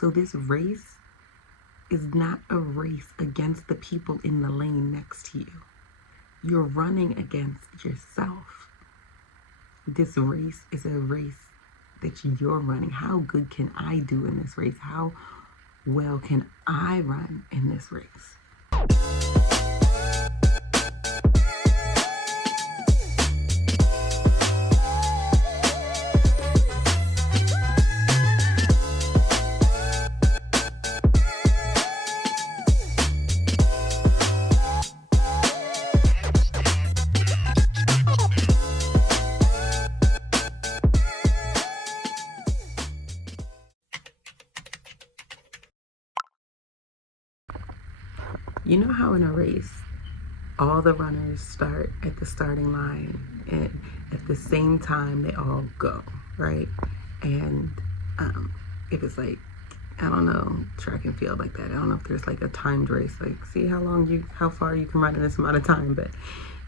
So this race is not a race against the people in the lane next to you. You're running against yourself. This race is a race that you're running. How good can I do in this race? How well can I run in this race? You know how in a race, all the runners start at the starting line and at the same time they all go, right? And if it's like, I don't know, track and field like that, I don't know if there's like a timed race, like see how far you can run in this amount of time, but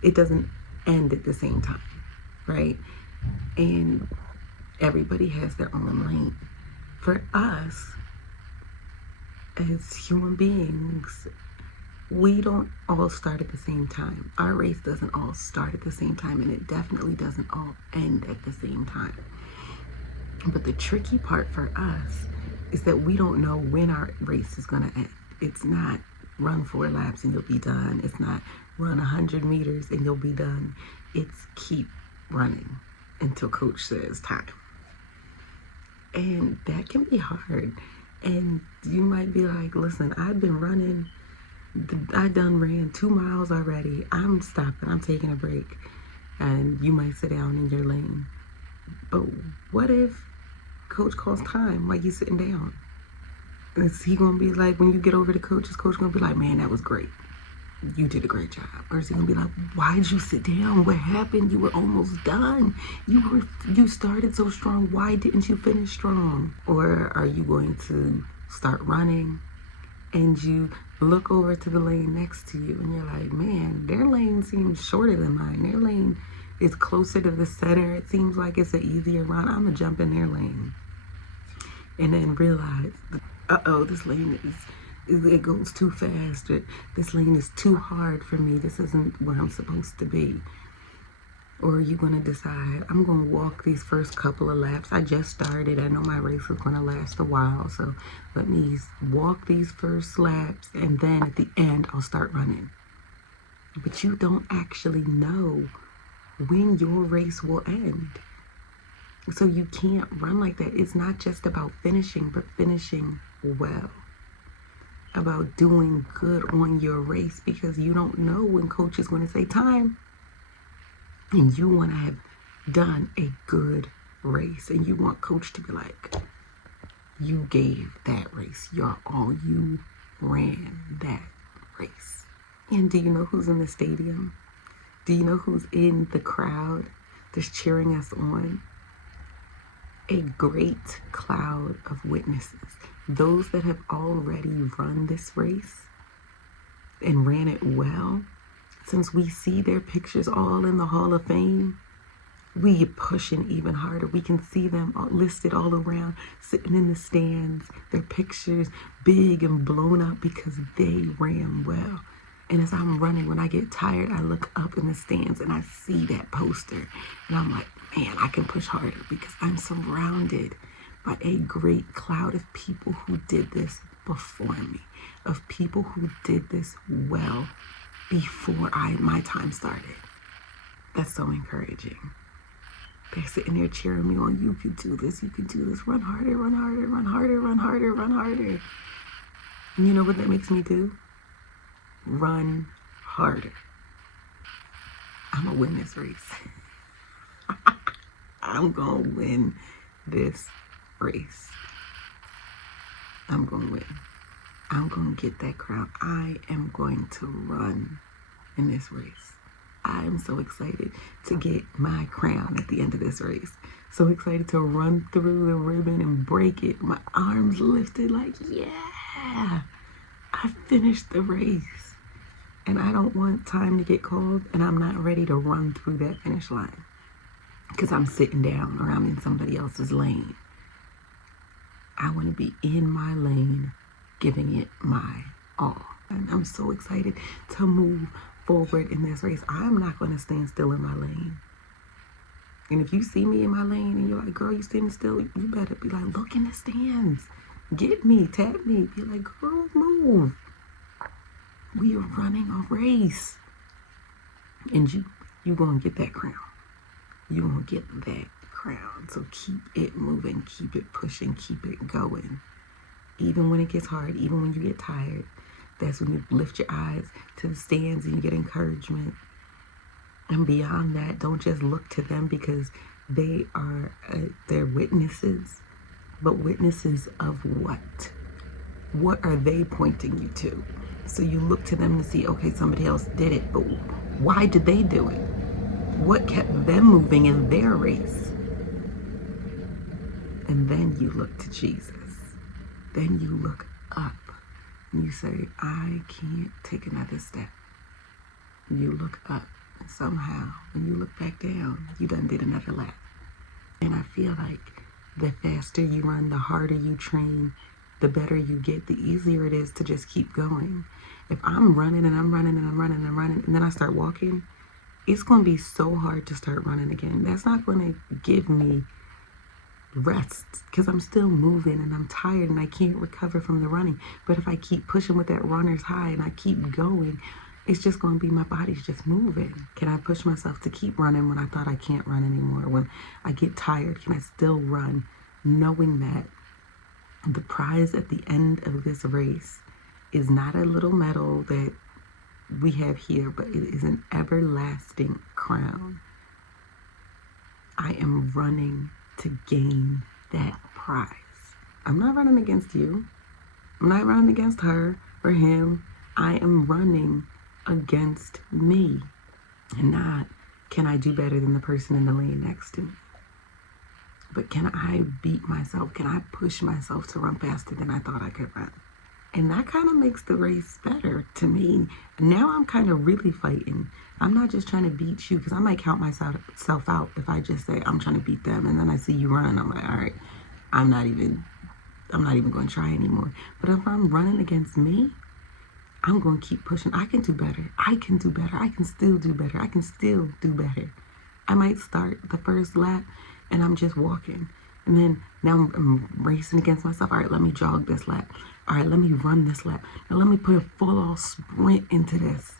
it doesn't end at the same time, right? And everybody has their own lane. For us, as human beings, we don't all start at the same time. Our race doesn't all start at the same time, and it definitely doesn't all end at the same time. But the tricky part for us is that we don't know when our race is going to end. It's not run 4 laps and you'll be done. It's not run 100 meters and you'll be done. It's keep running until coach says time. And that can be hard. And you might be like, listen, I've been running. I done ran 2 miles already. I'm stopping. I'm taking a break. And you might sit down in your lane. But what if coach calls time while you sitting down? Is he going to be like, when you get over to coach, is coach going to be like, man, that was great. You did a great job. Or is he going to be like, why'd you sit down? What happened? You were almost done. You started so strong. Why didn't you finish strong? Or are you going to start running and you look over to the lane next to you and you're like, man, their lane seems shorter than mine. Their lane is closer to the center. It seems like it's an easier run. I'm going to jump in their lane. And then realize, this lane it goes too fast. Or this lane is too hard for me. This isn't where I'm supposed to be. Or are you going to decide, I'm going to walk these first couple of laps. I just started. I know my race is going to last a while. So let me walk these first laps. And then at the end, I'll start running. But you don't actually know when your race will end. So you can't run like that. It's not just about finishing, but finishing well. About doing good on your race, because you don't know when coach is going to say time. And you want to have done a good race. And you want coach to be like, you gave that race your all. You ran that race. And do you know who's in the stadium? Do you know who's in the crowd that's cheering us on? A great cloud of witnesses. Those that have already run this race and ran it well. Since we see their pictures all in the Hall of Fame, we are pushing even harder. We can see them listed all around, sitting in the stands, their pictures big and blown up because they ran well. And as I'm running, when I get tired, I look up in the stands and I see that poster. And I'm like, man, I can push harder because I'm surrounded by a great cloud of people who did this before me, of people who did this well before my time started. That's so encouraging. They're sitting there cheering me on. You can do this. You can do this. Run harder, run harder, run harder, run harder, run harder. And you know what that makes me do? Run harder. I'm going to win this race. I'm going to win this race. I'm going to win. I'm going to get that crown. I am going to run in this race. I am so excited to get my crown at the end of this race. So excited to run through the ribbon and break it. My arms lifted like, yeah, I finished the race. And I don't want time to get called and I'm not ready to run through that finish line because I'm sitting down or I'm in somebody else's lane. I want to be in my lane, giving it my all. And I'm so excited to move forward in this race. I'm not going to stand still in my lane. And if you see me in my lane and you're like, girl, you standing still, you better be like, look in the stands. Get me, tap me. Be like, girl, move. We are running a race. And you going to get that crown. You going to get that crown. So keep it moving, keep it pushing, keep it going. Even when it gets hard, even when you get tired, that's when you lift your eyes to the stands and you get encouragement. And beyond that, don't just look to them because they are they're witnesses. But witnesses of what? What are they pointing you to? So you look to them to see, okay, somebody else did it, but why did they do it? What kept them moving in their race? And then you look to Jesus. Then you look up and you say, I can't take another step. You look up. Somehow, when you look back down, you done did another lap. And I feel like the faster you run, the harder you train, the better you get, the easier it is to just keep going. If I'm running and I'm running and I'm running and I'm running, and then I start walking, it's going to be so hard to start running again. That's not going to give me rest because I'm still moving and I'm tired and I can't recover from the running. But if I keep pushing with that runner's high and I keep going, it's just going to be my body's just moving. Can I push myself to keep running when I thought I can't run anymore? When I get tired, can I still run knowing that the prize at the end of this race is not a little medal that we have here, but it is an everlasting crown. I am running to gain that prize. I'm not running against you. I'm not running against her or him. I am running against me, and not can I do better than the person in the lane next to me, but can I beat myself? Can I push myself to run faster than I thought I could run? And that kind of makes the race better to me. Now I'm kind of really fighting. I'm not just trying to beat you, because I might count myself out if I just say I'm trying to beat them and then I see you run, I'm like, all right, I'm not even going to try anymore. But if I'm running against me, I'm going to keep pushing. I can do better. I can do better. I can still do better. I can still do better. I might start the first lap and I'm just walking. And then now I'm racing against myself. All right, let me jog this lap. All right, let me run this lap. Now let me put a full-on sprint into this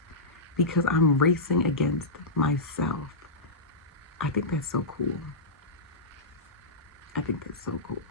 because I'm racing against myself. I think that's so cool. I think that's so cool.